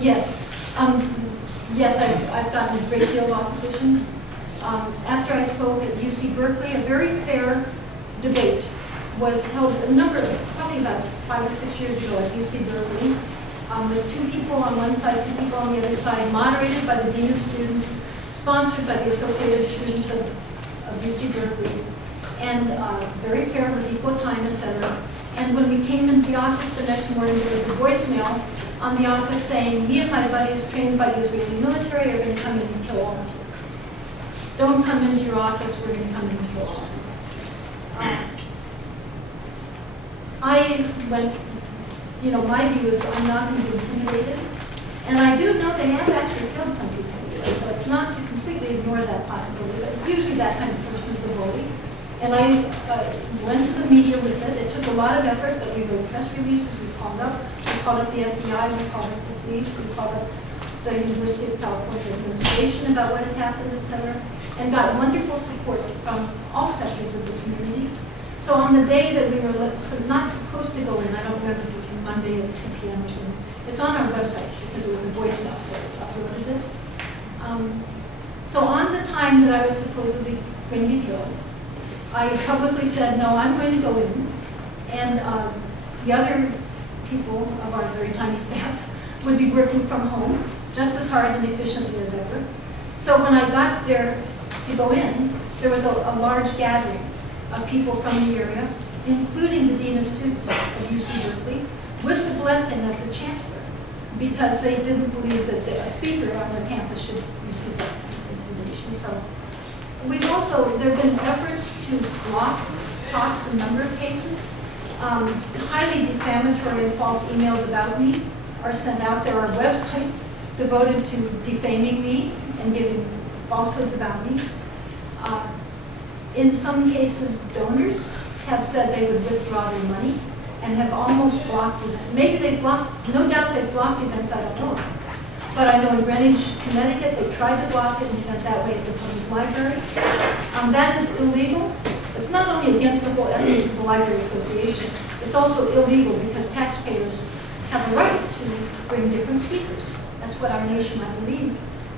Yes. Yes, I've gotten a great deal of opposition. After I spoke at UC Berkeley, a very fair debate was held probably about 5 or 6 years ago at UC Berkeley, with 2 people on one side, 2 people on the other side, moderated by the Dean of Students, sponsored by the Associated Students of UC Berkeley, and very fair with equal time, etc. And when we came into the office the next morning, there was a voicemail on the office saying, me and my buddies trained by the Israeli military are going to come in and kill all of you. Don't come into your office, we're going to come in and kill all of you. I went, my view is I'm not going to be intimidated. And I do know they have actually killed some people here, so it's not to completely ignore that possibility, but it's usually that kind of person's a bully. And I went to the media with it. It took a lot of effort, but we wrote press releases, we called up the FBI, we called up the police, we called up the University of California administration about what had happened, etc., and got wonderful support from all sectors of the community. So on the day that we were not supposed to go in, I don't remember if it was a Monday at 2 p.m. or something, it's on our website because it was a voicemail, so I uploaded it. So on the time that I was supposedly going to be killed, I publicly said, no, I'm going to go in, and the other people of our very tiny staff would be working from home just as hard and efficiently as ever. So when I got there to go in, there was a large gathering of people from the area, including the Dean of Students of UC Berkeley, with the blessing of the Chancellor, because they didn't believe that a speaker on their campus should receive that kind of intimidation. So there have been efforts to block talks in a number of cases. Highly defamatory and false emails about me are sent out. There are websites devoted to defaming me and giving falsehoods about me. In some cases, donors have said they would withdraw their money and have almost blocked it. Maybe they've blocked, no doubt they've blocked events, I don't know. But I know in Greenwich, Connecticut, they tried to block it and went that way at the public library. That is illegal. It's not only against the whole ethics of the Library Association, it's also illegal because taxpayers have a right to bring different speakers. That's what our nation, I believe,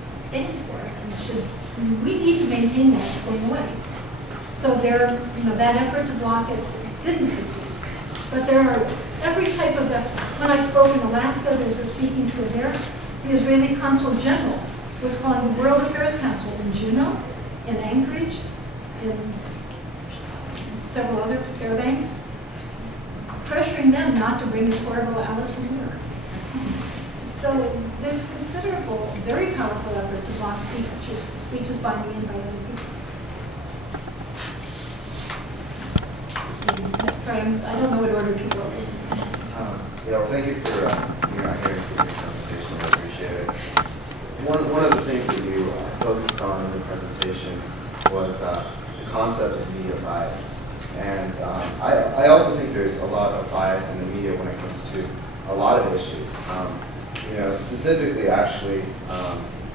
stands for. And we need to maintain that. It's going away. So that effort to block it didn't succeed. But there are every type of effort. When I spoke in Alaska, there was a speaking tour there. The Israeli Consul General was calling the World Affairs Council in Juneau, in Anchorage, in several other Fairbanks, pressuring them not to bring this horrible Alice in here. So there's considerable, very powerful effort to block speeches by me and by other people. Sorry, I don't know what order people are raising. Well, thank you for being out here and for your presentation. I appreciate it. One of the things that you focused on in the presentation was the concept of media bias. And I also think there's a lot of bias in the media when it comes to a lot of issues. Specifically, actually,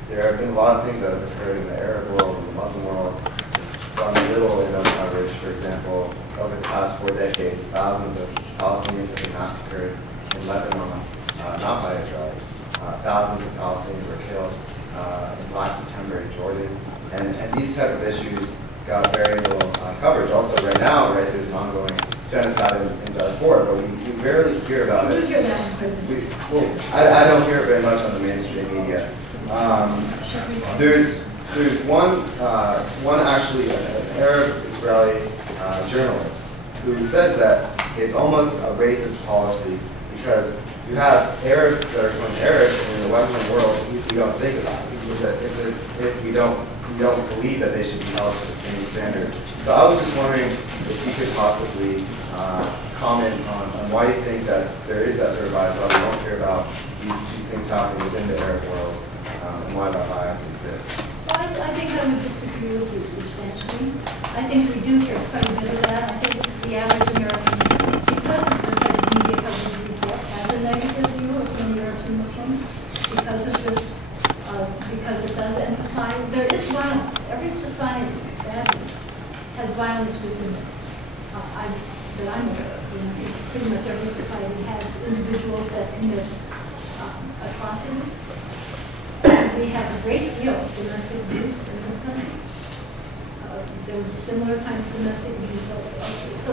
there have been a lot of things that have occurred in the Arab world and the Muslim world. From little enough coverage, for example, over the past 4 decades, thousands of Palestinians have been massacred in Lebanon, not by Israelis. Thousands of Palestinians were killed in Black September in Jordan. And these type of issues got very little coverage. Also, right now, there's an ongoing genocide in Darfur, but we rarely hear about it. I don't hear it very much on the mainstream media. There's one actually, an Arab Israeli journalist who says that it's almost a racist policy because you have Arabs that are going Arabs in the Western world we don't think about it. It's as if we don't believe that they should be held to the same standards. So I was just wondering if you could possibly comment on why you think that there is that sort of bias, why we don't hear about these things happening within the Arab world, and why that bias exists. Well, I think I would disagree with you substantially. I think we do hear quite a bit of that. I think the average American, because of the type of media coverage we get, has a negative view of many Arabs and Muslims because of this, because it does emphasize, there is violence. Every society, sadly, has violence within it. That I'm aware of. Pretty much every society has individuals that commit atrocities. We have a great deal of domestic abuse in this country. There was a similar kind of domestic abuse. So,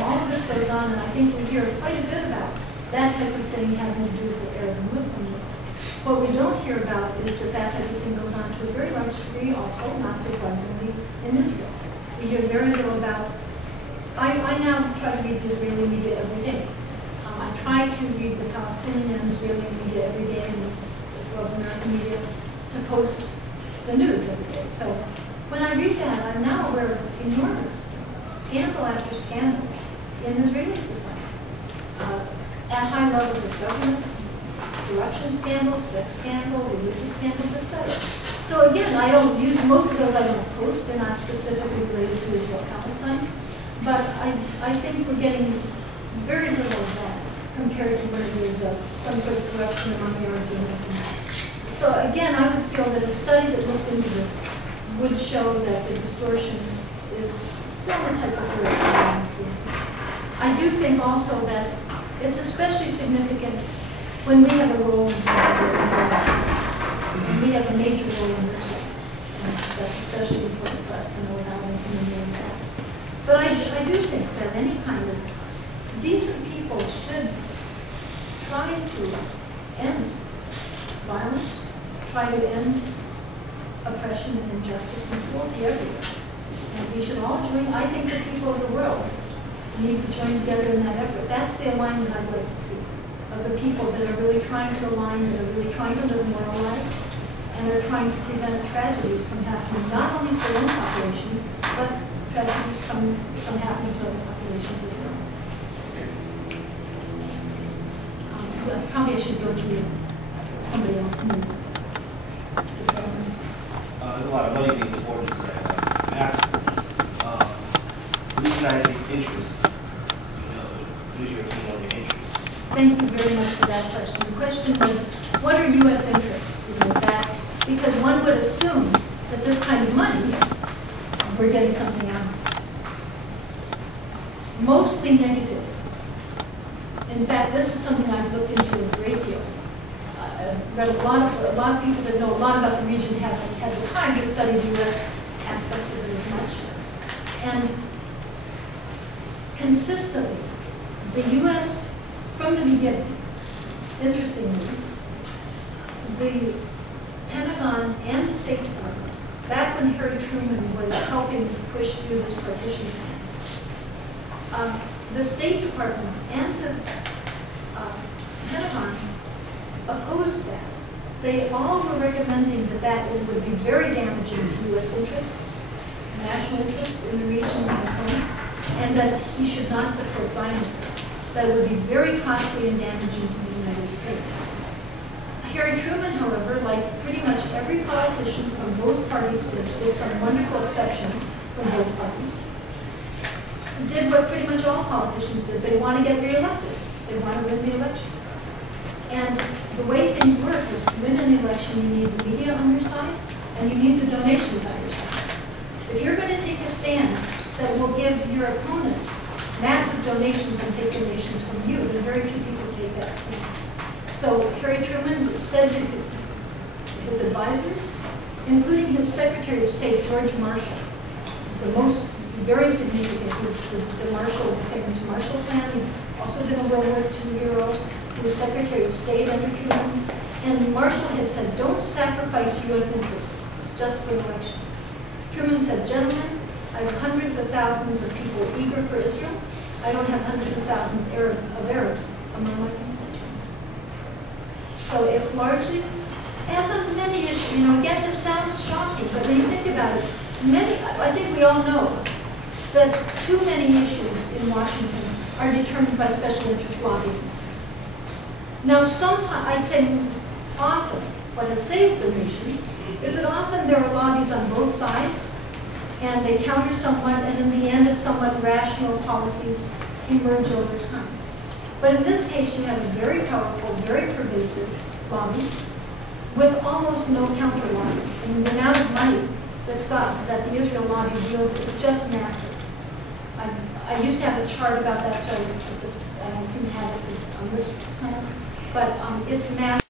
all of this goes on, and I think we hear quite a bit about that type of thing having to do with the Arab and Muslim world. What we don't hear about is that that type of thing goes on to a very large degree also, not surprisingly, in Israel. We hear very little about. I now try to read the Israeli media every day. I try to read the Palestinian and Israeli media every day, as well as American media, to post the news every day. So when I read that, I'm now aware of enormous scandal after scandal in Israeli society. At high levels of government, corruption scandals, sex scandal, religious scandals, etc. So again, I don't use, most of those I don't post. They're not specifically related to Israel-Palestine. But I think we're getting very little of that compared to where there's some sort of corruption among the Arabs and Muslims. So again, I would feel that a study that looked into this would show that the distortion is still the type of corruption I would see. I do think also that it's especially significant when we have a role in something, and we have a major role in this one. And that's especially important for us to know about in the practice. But I do think that any kind of decent people should try to end violence, try to end oppression and injustice and cruelty everywhere. And we should all join. I think the people of the world need to join together in that effort. That's the alignment I'd like to see, of the people that are really trying to align, that are really trying to live moral lives, and are trying to prevent tragedies from happening not only to their own population, but tragedies from happening to other populations as well. Probably I should go to somebody else. There's a lot of money being poured into that massive regionalizing interest. What is your opinion on your interest? Thank you very much for that question. The question was, what are U.S. interests? Is that because one would assume that this kind of money, we're getting something out of it. Mostly negative. In fact, this is something I've looked into a great deal. Read a lot of people that know a lot about the region haven't had the time to study the U.S. aspects of it as much. And consistently, the U.S., from the beginning, interestingly, the Pentagon and the State Department, back when Harry Truman was helping push through this partition plan, the State Department and the Pentagon opposed that. They all were recommending that it would be very damaging to U.S. interests, national interests in the region and that he should not support Zionism. That it would be very costly and damaging to the United States. Harry Truman, however, like pretty much every politician from both parties, with some wonderful exceptions from both parties, did what pretty much all politicians did. They want to get reelected. They want to win the election. And the way things work is to win an election, you need the media on your side, and you need the donations on your side. If you're going to take a stand that will give your opponent massive donations and take donations from you, then very few people take that stand. So Harry Truman said to his advisors, including his Secretary of State, George Marshall, the most very significant was the Marshall, famous Marshall Plan. He'd also been a World War II hero. He was Secretary of State under Truman. And Marshall had said, don't sacrifice U.S. interests just for an election. Truman said, gentlemen, I have hundreds of thousands of people eager for Israel. I don't have hundreds of thousands of Arabs among my constituents. So it's largely, as on many issues, again, this sounds shocking, but when you think about it, I think we all know that too many issues in Washington are determined by special interest lobbying. Now, I'd say often, what has saved the nation is that often there are lobbies on both sides, and they counter somewhat, and in the end, somewhat rational policies emerge over time. But in this case, you have a very powerful, very pervasive lobby with almost no counter lobby. I mean, the amount of money that the Israel lobby wields is just massive. I used to have a chart about that, so I don't seem to have it on this plan, but it's massive.